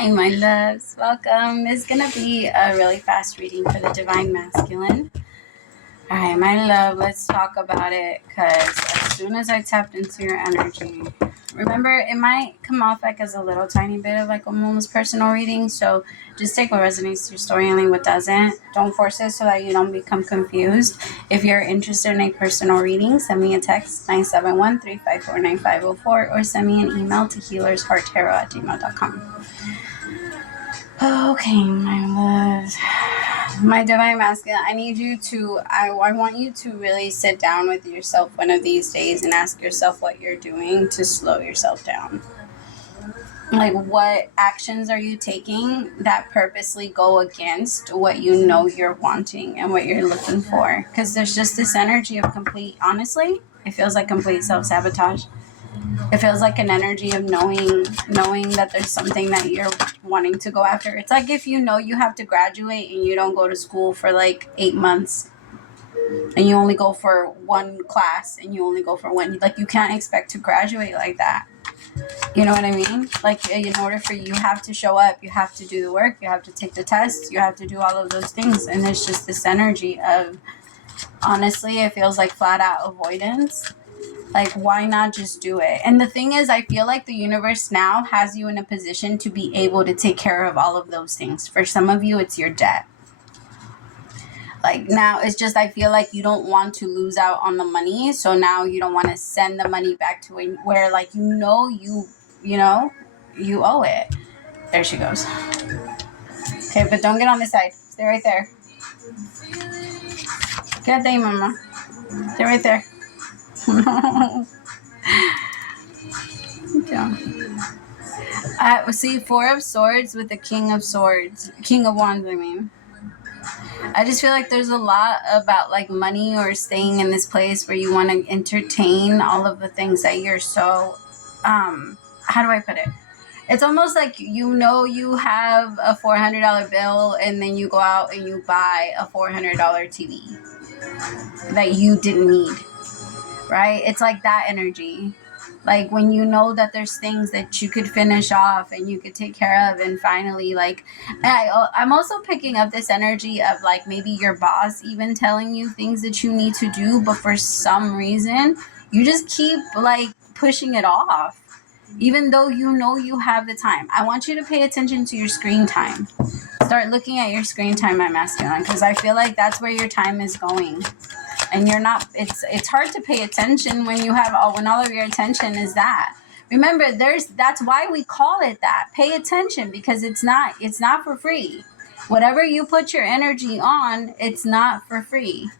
Hi, my loves. Welcome. This is going to be a really fast reading for the Divine Masculine. All right, my love, let's talk about it, because as soon as I tapped into your energy, remember, it might come off like as a little tiny bit of like almost personal reading, so just take what resonates to your story and leave what doesn't. Don't force it so that you don't become confused. If you're interested in a personal reading, send me a text, 971-354-9504, or send me an email to HealersHeartTarot@gmail.com. Okay, my loves. My Divine Masculine, I want you to really sit down with yourself one of these days and ask yourself what you're doing to slow yourself down. Like, what actions are you taking that purposely go against what you know you're wanting and what you're looking for? Because there's just this energy of honestly, it feels like complete self-sabotage. It feels like an energy of knowing that there's something that you're wanting to go after. It's like if you know you have to graduate and you don't go to school for like 8 months and you only go for one class and you only go for one. Like, you can't expect to graduate like that. You know what I mean? Like, in order for you have to show up, you have to do the work, you have to take the tests, you have to do all of those things. And there's just this energy of, honestly, it feels like flat out avoidance. Like, why not just do it? And the thing is, I feel like the universe now has you in a position to be able to take care of all of those things. For some of you, it's your debt. Like, now it's just, I feel like you don't want to lose out on the money. So now you don't want to send the money back to where, like, you owe it. There she goes. Okay, but don't get on this side. Stay right there. Good day, mama. Stay right there. Yeah. See, Four of Swords with the King of Wands, I mean. I just feel like there's a lot about like money or staying in this place where you want to entertain all of the things that you're so, how do I put it? It's almost like you have a $400 bill and then you go out and you buy a $400 TV that you didn't need, right? It's like that energy. Like, when you know that there's things that you could finish off and you could take care of, and finally, like, I'm also picking up this energy of like maybe your boss even telling you things that you need to do, but for some reason you just keep like pushing it off, even though you know you have the time. I want you to pay attention to your screen time. Start looking at your screen time, my masculine, because I feel like that's where your time is going. And you're not, it's hard to pay attention when when all of your attention is that. Remember, that's why we call it that. Pay attention, because it's not for free. Whatever you put your energy on, it's not for free.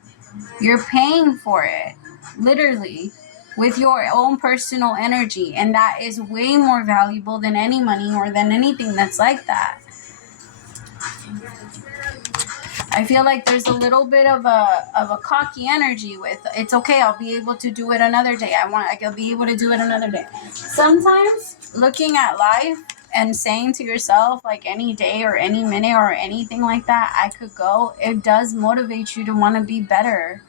You're paying for it, literally, with your own personal energy. And that is way more valuable than any money or than anything that's like that. I feel like there's a little bit of a cocky energy with, it's okay, I'll be able to do it another day. I'll be able to do it another day. Sometimes looking at life and saying to yourself, like, any day or any minute or anything like that, I could go, it does motivate you to want to be better.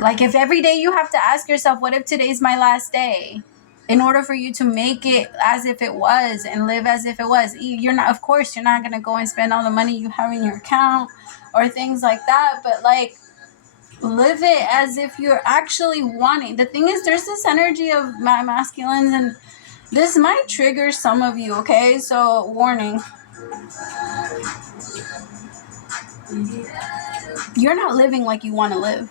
Like, if every day you have to ask yourself, what if today's my last day? In order for you to make it as if it was and live as if it was, of course, you're not going to go and spend all the money you have in your account or things like that. But like, live it as if you're actually wanting. The thing is, there's this energy of my masculines, and this might trigger some of you. Okay. So warning, you're not living like you want to live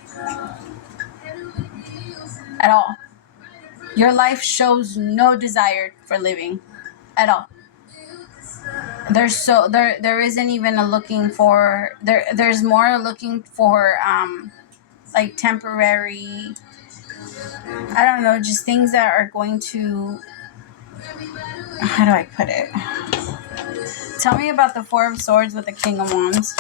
at all. Your life shows no desire for living at all. There isn't even a looking for, there's more a looking for like temporary, I don't know, just things that are going to, how do I put it? Tell me about the Four of Swords with the King of Wands.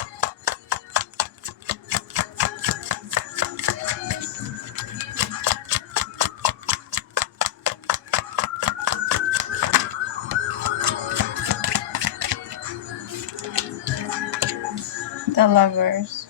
The Lovers.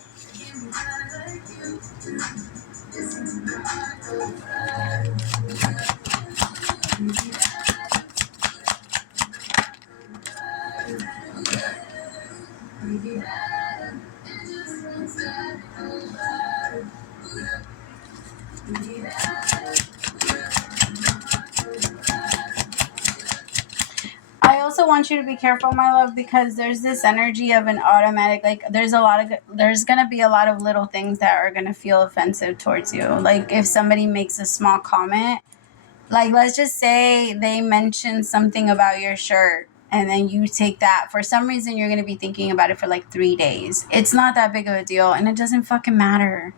I also want you to be careful, my love, because there's this energy of an automatic, like there's going to be a lot of little things that are going to feel offensive towards you. Like if somebody makes a small comment, like let's just say they mention something about your shirt, and then you take that. For some reason, you're going to be thinking about it for like 3 days. It's not that big of a deal, and it doesn't fucking matter.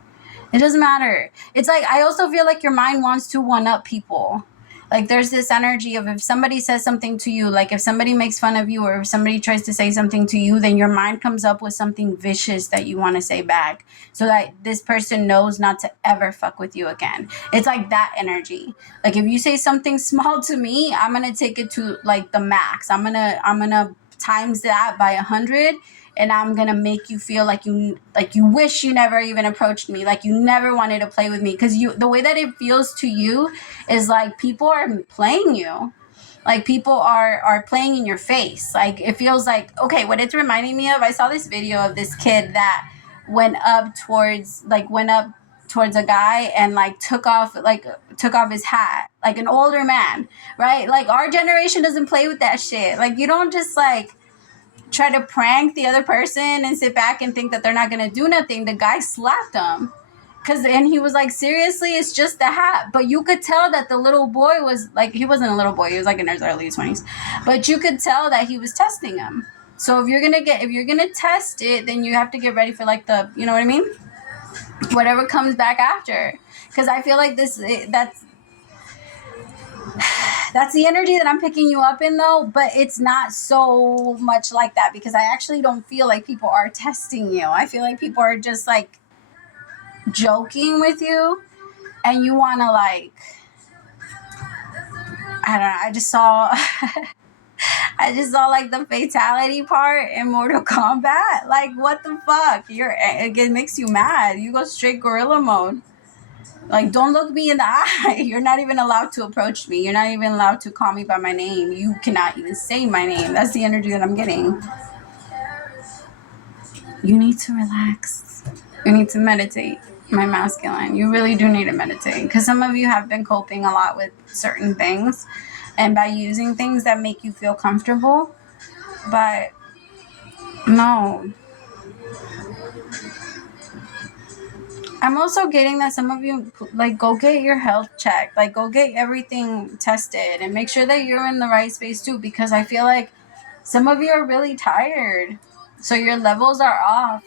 It doesn't matter. It's like, I also feel like your mind wants to one-up people. Like there's this energy of if somebody says something to you, like if somebody makes fun of you or if somebody tries to say something to you, then your mind comes up with something vicious that you want to say back so that this person knows not to ever fuck with you again. It's like that energy. Like if you say something small to me, I'm going to take it to like the max. I'm going to times that by 100. And I'm going to make you feel like you wish you never even approached me, like you never wanted to play with me. Because the way that it feels to you is like people are playing you. Like people are playing in your face. Like it feels like, okay, what it's reminding me of, I saw this video of this kid that went up towards a guy and like took off his hat, like an older man, right? Like our generation doesn't play with that shit. Like you don't just like try to prank the other person and sit back and think that they're not going to do nothing. The guy slapped him and he was like, seriously, it's just the hat. But you could tell that the little boy was like, he wasn't a little boy, he was like in his early 20s, but you could tell that he was testing him. So if you're gonna test it, then you have to get ready for like the, you know what I mean, whatever comes back after. Because I feel like that's the energy that I'm picking you up in, though, but it's not so much like that, because I actually don't feel like people are testing you. I feel like people are just like joking with you, and you want to like, I don't know, I just saw like the fatality part in Mortal Kombat. Like, what the fuck? It makes you mad. You go straight gorilla mode. Like, don't look me in the eye. You're not even allowed to approach me. You're not even allowed to call me by my name. You cannot even say my name. That's the energy that I'm getting. You need to relax. You need to meditate, my masculine. You really do need to meditate. Because some of you have been coping a lot with certain things. And by using things that make you feel comfortable. But, no. I'm also getting that some of you, like, go get your health checked. Like, go get everything tested and make sure that you're in the right space, too. Because I feel like some of you are really tired. So your levels are off.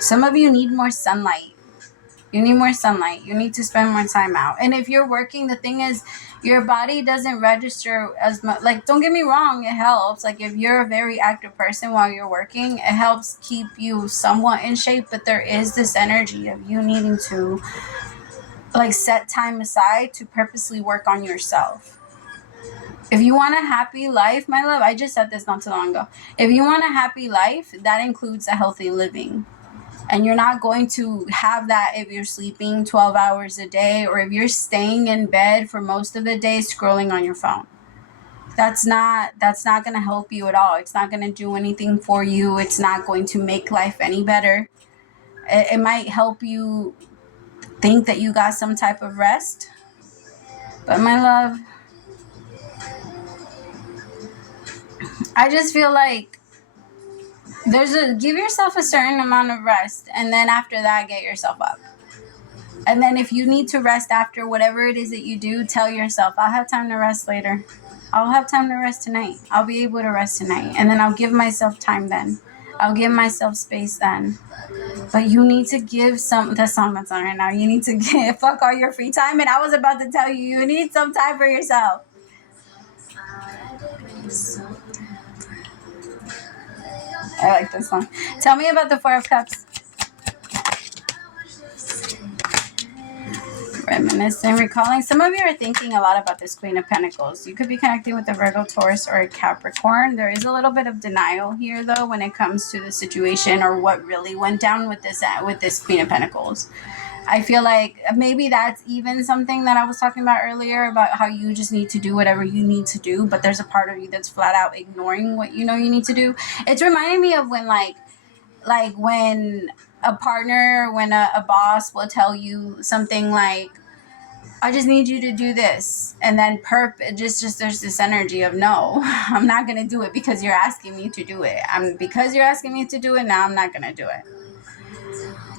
Some of you need more sunlight. You need more sunlight. You need to spend more time out. And if you're working, the thing is, your body doesn't register as much. Like, don't get me wrong, it helps. Like, if you're a very active person while you're working, it helps keep you somewhat in shape. But there is this energy of you needing to, like, set time aside to purposely work on yourself. If you want a happy life, my love, I just said this not too long ago. If you want a happy life, that includes a healthy living. And you're not going to have that if you're sleeping 12 hours a day, or if you're staying in bed for most of the day scrolling on your phone. That's not going to help you at all. It's not going to do anything for you. It's not going to make life any better. It might help you think that you got some type of rest. But my love, I just feel like give yourself a certain amount of rest, and then after that, get yourself up. And then if you need to rest after whatever it is that you do, tell yourself, I'll have time to rest later. I'll have time to rest tonight. I'll be able to rest tonight. And then I'll give myself time then. I'll give myself space then. But you need to give the song that's on right now. You need to fuck all your free time. And I was about to tell you, you need some time for yourself. I like this song. Tell me about the Four of Cups. Reminiscing, recalling. Some of you are thinking a lot about this Queen of Pentacles. You could be connecting with a Virgo, Taurus, or a Capricorn. There is a little bit of denial here, though, when it comes to the situation or what really went down with this Queen of Pentacles. I feel like maybe that's even something that I was talking about earlier about how you just need to do whatever you need to do, but there's a part of you that's flat out ignoring what you know you need to do. It's reminding me of when like when a partner, when a boss will tell you something like, I just need you to do this. And then just there's this energy of, no, I'm not going to do it because you're asking me to do it. Because you're asking me to do it, now I'm not going to do it.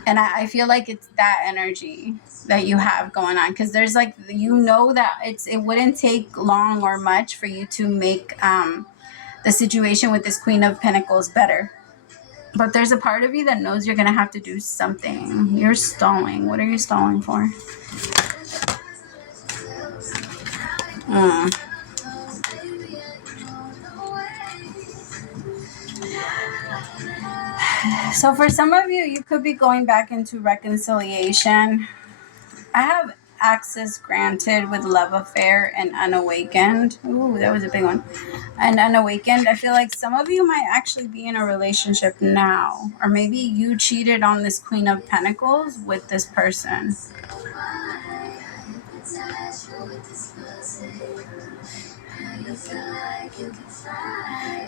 And I feel like it's that energy that you have going on. Because there's like, you know that it wouldn't take long or much for you to make the situation with this Queen of Pentacles better. But there's a part of you that knows you're going to have to do something. You're stalling. What are you stalling for? So for some of you, you could be going back into reconciliation. I have access granted with love affair and unawakened. Ooh, that was a big one. And unawakened. I feel like some of you might actually be in a relationship now. Or maybe you cheated on this Queen of Pentacles with this person.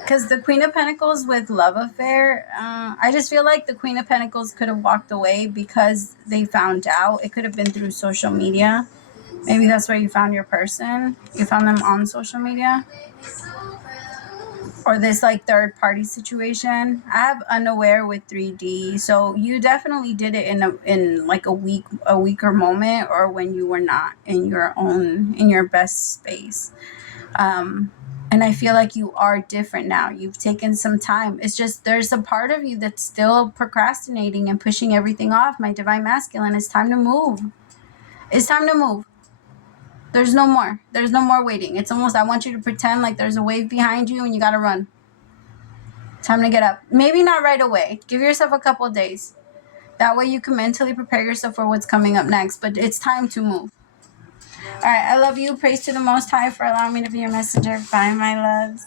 Because the Queen of Pentacles with love affair, I just feel like the Queen of Pentacles could have walked away because they found out. It could have been through social media. Maybe that's where you found your person. You found them on social media. Or this like third party situation. I have unaware with 3D. So you definitely did it in like a weaker moment, or when you were not in your best space. And I feel like you are different now. You've taken some time. It's just there's a part of you that's still procrastinating and pushing everything off. My divine masculine, it's time to move. It's time to move. There's no more. There's no more waiting. It's almost, I want you to pretend like there's a wave behind you and you got to run. Time to get up. Maybe not right away. Give yourself a couple of days. That way you can mentally prepare yourself for what's coming up next. But it's time to move. All right. I love you. Praise to the Most High for allowing me to be your messenger. Bye, my loves.